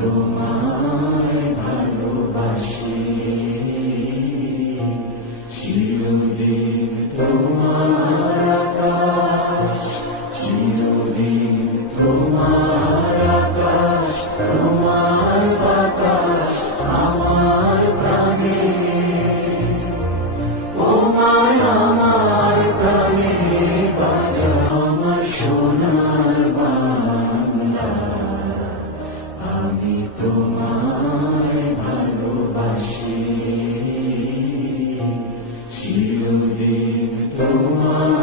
তোমায় ভালোবাসি। চিরদিন তোমায় তোমায় ভালোবাসি। চিরদিন তোমায়